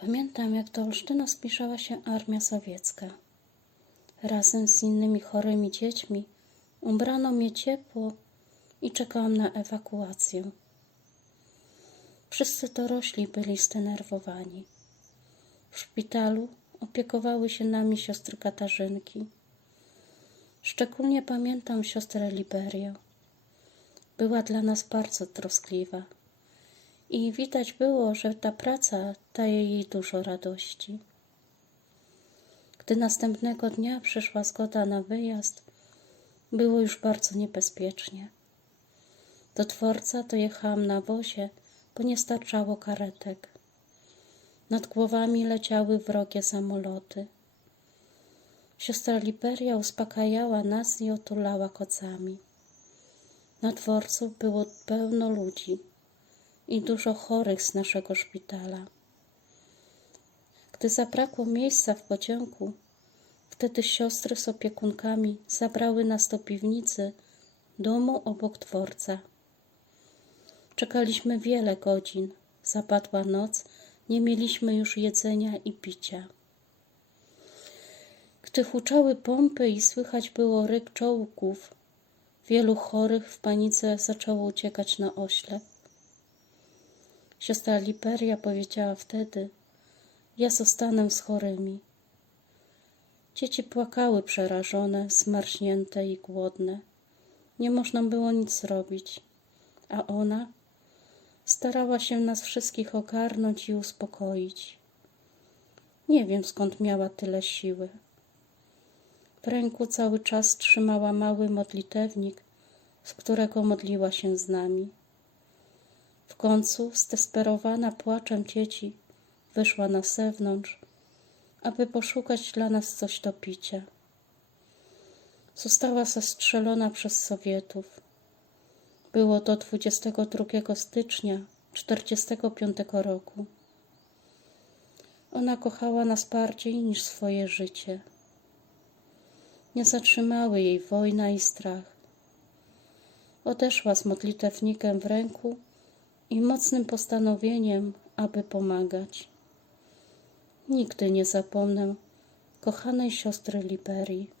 Pamiętam, jak do Olsztyna zbliżała się armia sowiecka. Razem z innymi chorymi dziećmi ubrano mnie ciepło i czekałam na ewakuację. Wszyscy dorośli byli zdenerwowani. W szpitalu opiekowały się nami siostry Katarzynki. Szczególnie pamiętam siostrę Liberię. Była dla nas bardzo troskliwa i widać było, że ta praca daje jej dużo radości. Gdy następnego dnia przyszła zgoda na wyjazd, było już bardzo niebezpiecznie. Do dworca dojechałam na wozie, bo nie starczało karetek. Nad głowami leciały wrogie samoloty. Siostra Liberia uspokajała nas i otulała kocami. Na dworcu było pełno ludzi i dużo chorych z naszego szpitala. Gdy zabrakło miejsca w pociągu, wtedy siostry z opiekunkami zabrały nas do piwnicy domu obok dworca. Czekaliśmy wiele godzin. Zapadła noc, nie mieliśmy już jedzenia i picia. Gdy huczały pompy i słychać było ryk czołgów, wielu chorych w panice zaczęło uciekać na oślep. Siostra Liberia powiedziała wtedy: Ja zostanę z chorymi. Dzieci płakały przerażone, zmarznięte i głodne. Nie można było nic zrobić, a ona starała się nas wszystkich ogarnąć i uspokoić. Nie wiem skąd miała tyle siły. W ręku cały czas trzymała mały modlitewnik, z którego modliła się z nami. W końcu, zdesperowana płaczem dzieci, wyszła na zewnątrz, aby poszukać dla nas coś do picia. Została zastrzelona przez Sowietów. Było to 22 stycznia 1945 roku. Ona kochała nas bardziej niż swoje życie. Nie zatrzymały jej wojna i strach. Odeszła z modlitewnikiem w ręku i mocnym postanowieniem, aby pomagać. Nigdy nie zapomnę kochanej siostry Liberii.